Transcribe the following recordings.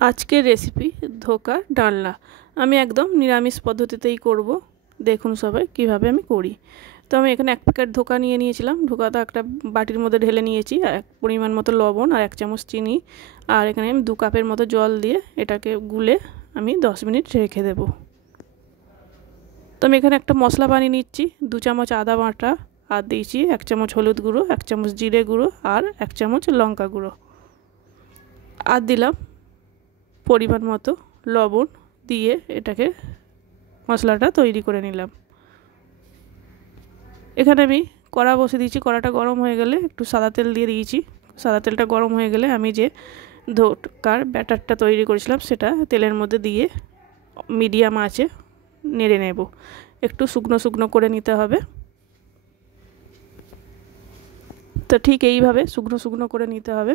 আজকের রেসিপি ধোকার ডালনা। আমি একদম নিরামিষ পদ্ধতিতেই করব। দেখুন সবাই কিভাবে আমি করি। তো আমি এখানে এক প্যাকেট ধোকা নিয়ে নিয়েছিলাম। ধোকাটা একটা বাটির মধ্যে ঢেলে নিয়েছি, এক পরিমাণ মতো লবণ আর 1 চামচ চিনি, আর এখানে আমি 2 কাপের মতো জল দিয়ে এটাকে গুলে আমি 10 মিনিট রেখে দেব। তো আমি এখানে একটা মশলা বানিয়ে নিচ্ছি। 2 চামচ আদা বাটা, আর দিয়েছি 1 চামচ হলুদ গুঁড়ো, 1 চামচ জিরে গুঁড়ো আর 1 চামচ লঙ্কা গুঁড়ো, আর দিলাম পরিমাণ মতো লবণ দিয়ে এটাকে মশলাটা তৈরি করে নিলাম। এখানে আমি কড়া বসিয়ে দিয়েছি। কড়াটা গরম হয়ে গেলে একটু সাদা তেল দিয়ে দিয়েছি। সাদা তেলটা গরম হয়ে গেলে আমি যে ধোকার ব্যাটারটা তৈরি করেছিলাম সেটা তেলের মধ্যে দিয়ে মিডিয়াম আঁচে নেড়ে নেব। একটু শুকনো শুকনো করে নিতে হবে। তো ঠিক এইভাবে শুকনো শুকনো করে নিতে হবে।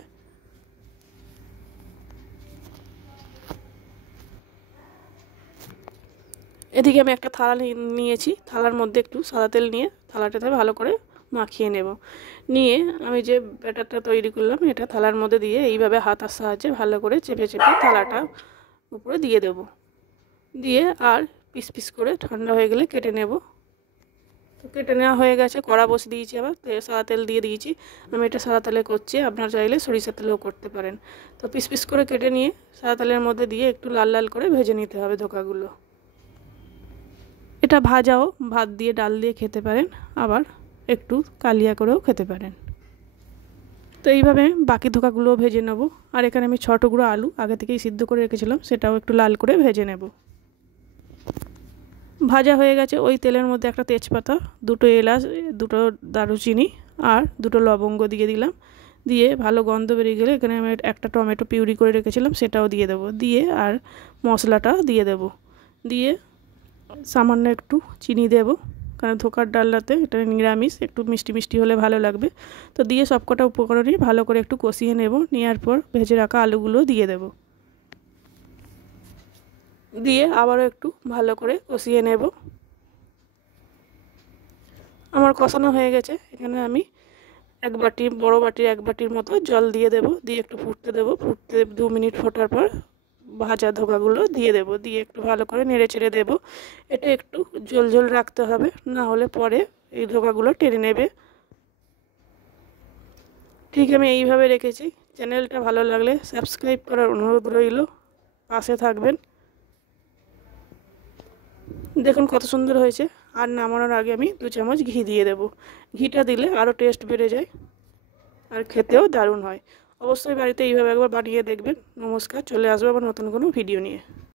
এদিকে আমি একটা থালা নিয়েছি। থালার মধ্যে একটু সাদা তেল নিয়ে থালাটাতে ভালো করে মাখিয়ে নেব। নিয়ে আমি যে ব্যাটারটা তৈরি করলাম এটা থালার মধ্যে দিয়ে এইভাবে হাতার সাহায্যে ভালো করে চেপে চেপে থালাটা উপরে দিয়ে দেব। দিয়ে আর পিস পিস করে ঠান্ডা হয়ে গেলে কেটে নেব। তো কেটে নেওয়া হয়ে গেছে। কড়া বসে দিয়েছি, আবার সাদা তেল দিয়ে দিয়েছি। আমি এটা সাদা তেলে করছি, আপনারা চাইলে সরিষার তেলেও করতে পারেন। তো পিস পিস করে কেটে নিয়ে সাদা তেলের মধ্যে দিয়ে একটু লাল লাল করে ভেজে নিতে হবে ধোকাগুলো। এটা ভাজাও ভাত দিয়ে ডাল দিয়ে খেতে পারেন, আবার একটু কালিয়া করেও খেতে পারেন। তো এইভাবে বাকি ধোকাগুলোও ভেজে নেব। আর এখানে আমি 6 টুকরো আলু আগে থেকেই সিদ্ধ করে রেখেছিলাম, সেটাও একটু লাল করে ভেজে নেব। ভাজা হয়ে গেছে। ওই তেলের মধ্যে একটা তেজপাতা, 2টো এলাচ, 2টো দারুচিনি আর 2টো লবঙ্গ দিয়ে দিলাম। দিয়ে ভালো গন্ধ বেরিয়ে গেলে এখানে আমি একটা টমেটো পিউরি করে রেখেছিলাম সেটাও দিয়ে দেবো। দিয়ে আর মশলাটা দিয়ে দেব। দিয়ে সামান্য একটু চিনি দেব, কারণ ধোকার ডালনাতে এটা নিরামিষ, একটু মিষ্টি মিষ্টি হলে ভালো লাগবে। তো দিয়ে সবকটা উপকরণই ভালো করে একটু কষিয়ে নেব। নেওয়ার পর ভেজে রাখা আলুগুলো দিয়ে দেব। দিয়ে আবারও একটু ভালো করে কষিয়ে নেব। আমার কষানো হয়ে গেছে। এখানে আমি এক বাটি, বড় বাটির 1 বাটির মতো জল দিয়ে দেব। দিয়ে একটু ফুটতে দেব। ফুটতে 2 মিনিট ফোটার পর ভাজা ধোকাগুলো দিয়ে দেব। দিয়ে একটু ভালো করে নেড়ে চেড়ে দেবো। এটা একটু ঝোল ঝোল রাখতে হবে, না হলে পরে এই ধোকাগুলো টেনে নেবে। ঠিক আমি এইভাবে রেখেছি। চ্যানেলটা ভালো লাগলে সাবস্ক্রাইব করার অনুরোধ রইল, পাশে থাকবেন। দেখুন কত সুন্দর হয়েছে। আর নামানোর আগে আমি 2 চামচ ঘি দিয়ে দেব। ঘিটা দিলে আরও টেস্ট বেড়ে যায় আর খেতেও দারুণ হয়। অবশ্যই বাড়িতে এইভাবে একবার বানিয়ে দেখবেন। নমস্কার, চলে আসবো আবার নতুন কোনো ভিডিও নিয়ে।